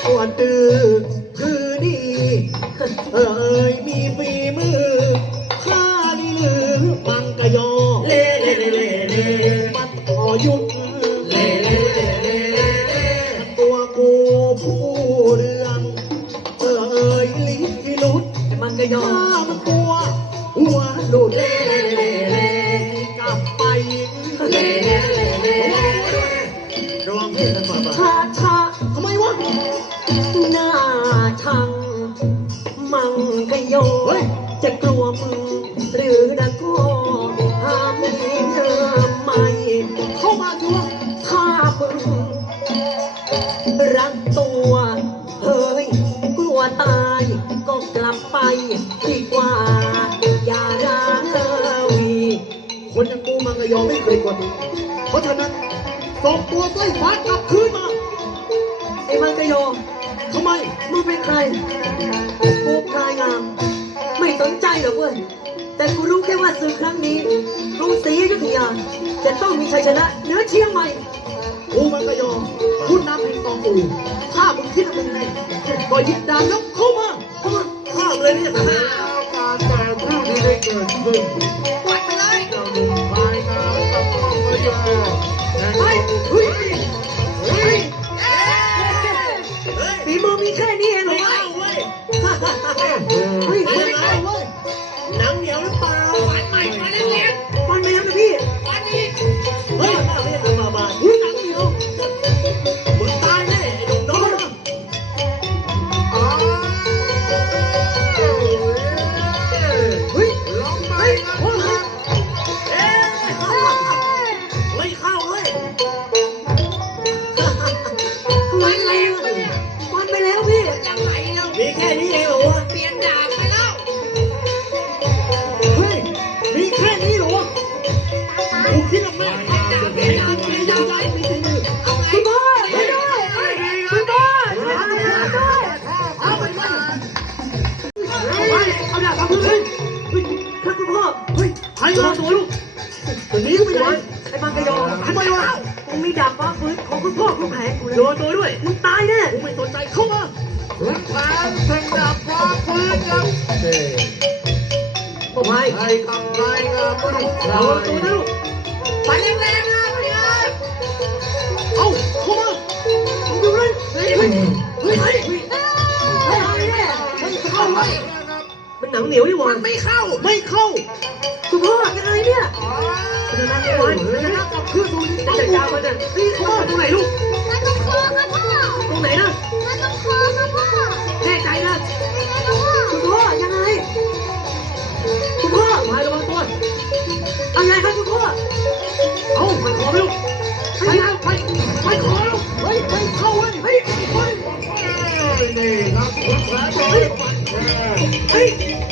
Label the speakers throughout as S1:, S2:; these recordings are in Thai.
S1: ว่าดื้อคือดีมีฝีมือข้านี่ลือมังกะยอเล่เล่เล่เล่เล่มันต่อยุดเล่เล่เล่เล่เล่ตัวกูผู้เรื่องลิ้นที่ลุดมันกะยอข้ามันกลัวหัวหลุดเล่เล่เล่เล่กลับไปเล่เล่เล่เล่ร้องเพลงกันก่อนช้าทำไมวะหน้าชังมังกะโยจะกลัวมึงหรือนะก็หามีเธอไม่เข้ามาชัวถ้ามึงรักตัวเฮ้ยกลัวตายก็กลับไปดีกว่าอย่าร้าวีคนอย่างกูมังกะโยไม่เคยกลัวมึงเพราะฉะนั้นส่งตัวสร้อยฟ้ากลับคืนมาไอ้มังกะโยทำไมมึงเป็นใครกูพลายงามไม่สนใจหรอกเว้ยแต่กูรู้แค่ว่าศึกครั้งนี้กรุงศรีอยุธยาจะต้องมีชัยชนะเหนือเชียงใหม่กูมังกะโยคุณนำแห่งตองอูถ้ามึงคิดว่ามึงไงก็หยิบดาบแล้วเข้ามาข้ามเลยเนี่ยการแต่งรูปที่ได้เกิดขึ้นปล่อยไปเลยเจ้าหนุ่มพลายงามกับมังกะโยฝีมือมีแค่นี้เองเหรอเว้ยหนังเหนียวหรือเปล่าฟันใหม่ฟันเล็กๆฟันแมวนะพี่ฟันอีกเฮ้ยหน้าไม่ได้มาบ้านหนังเหนียวมึงตายแน่ไอ้หนุ่มน้อยเฮ้ยลองไปนะไม่เข้าเลยทำไมอะไรเนี่ยฟันไปแล้วพี่ยังไงเรามีแค่นี้เองเหรอวะเปลี่ยนดาบไปแล้วเฮ้ยมีแค่นี้เหรอวะกูคิดว่าแม่ดาบเปลี่ยนดาบเปลี่ยนดาบไรไม่ถึงมือเอาไงคุณพ่อไม่ได้คุณพ่อเอาไปเอาดาบทำพื้นครับคุณพ่อเฮ้ยใครมาตัวลูกตัวนี้ก็ไม่ได้ไอ้มังกะโยทำไมวะมึงมีดาบฟ้าฟื้นของคุณพ่อคุณแผงโดนตัวด้วยมึงตายแน่มึงไม่สนใจเข้ามาคุณแผงเป็นดาบฟ้าฟื้นครับพ่อพายใครทำไรงามไม่รู้เราตัวนะลูกไปแรงๆนะพี่เอ๋เอาเข้ามาดูเลยเฮ้ยเข้าเลยมันหนังเหนียวนี่หว่ามันไม่เข้าคุณพ่อยังไงเนี่ยจะนั่งไว้จะนั่งกับเครื่องดูจะจัดการมันเนี่ยพี่พ่อตรงไหนลูกมันตรงคอครับพ่อตรงไหนนะมันตรงคอครับพ่อแน่ใจนะคุณพ่อยังไงคุณพ่อมาระวังตัวเอาไงครับคุณพ่อเอาไปคอไปลูกไปคอลูกไปเข้าเว้ยนี่ครับเฮ้ย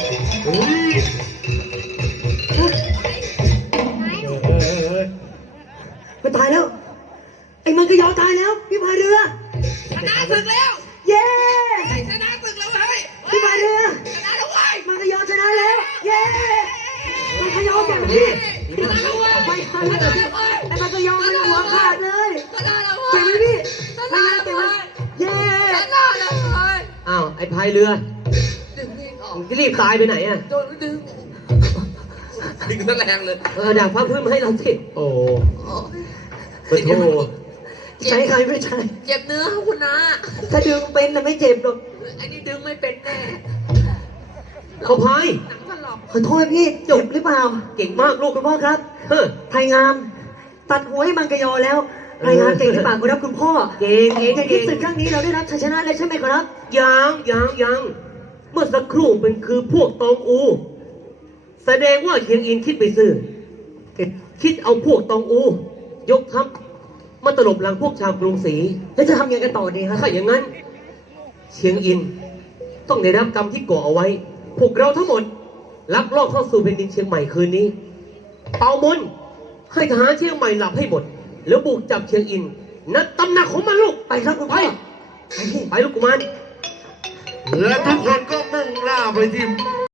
S1: มันตายแล้วไอ้มันก็ยอมตายแล้วพี่พายเรือชนะศึกแล้วเย้ชนะศึกแล้วเฮ้ยพี่พายเรือชนะแล้วเว้ยมันก็ยอมชนะแล้วเย้มันก็ยอมอย่างนี้ชนะแล้วเว้ยไม่ทันเลยไอ้มันก็ยอมมันหัวขาดเลยชนะแล้วเว้ยเก่งไหมพี่ไม่น่าเก่งไหมเย้ชนะแล้วเว้ยอ้าวไอ้พายเรือจะรีบตายไปไหนอ่ะโดนดึงนั่นแรงเลยดาบฟ้าพื้นมาให้เราสิโอ้ขอโทษใช้ใครไม่ใช่เจ็บเนื้อคุณนะถ้าดึงเป็นน่ะไม่เจ็บหรอกไอ้นี่ดึงไม่เป็นแน่เขาพายขอโทษพี่จบหรือเปล่าเก่งมากลูกคุณพ่อครับไทยงามตัดหัวให้มังกรยอแล้วไทยงามเก่งหรือเปล่าครับคุณพ่อเก่งในที่สุดครั้งนี้เราได้รับชัยชนะแล้วใช่ไหมครับยังเมื่อสักครู่เป็นคือพวกตองอูแสดงว่าเชียงอินคิดไปซื้อคิดเอาพวกตองอูยกทัพมาตลบหลังพวกชาวกรุงศรีแล้วจะทำยังไงกันต่อดีครับถ้าอย่างนั้นเชียงอินต้องได้รับกรรมที่ก่อเอาไว้พวกเราทั้งหมดลักลอบเข้าสู่แผ่นดินเชียงใหม่คืนนี้เป่ามนให้ทหารเชียงใหม่หลับให้หมดแล้วบุกจับเชียงอินณตำหนักของมันลูกไปครับคุณพ่อไปลูกกุมารและทุกคนก็มุ่งหน้าไปที่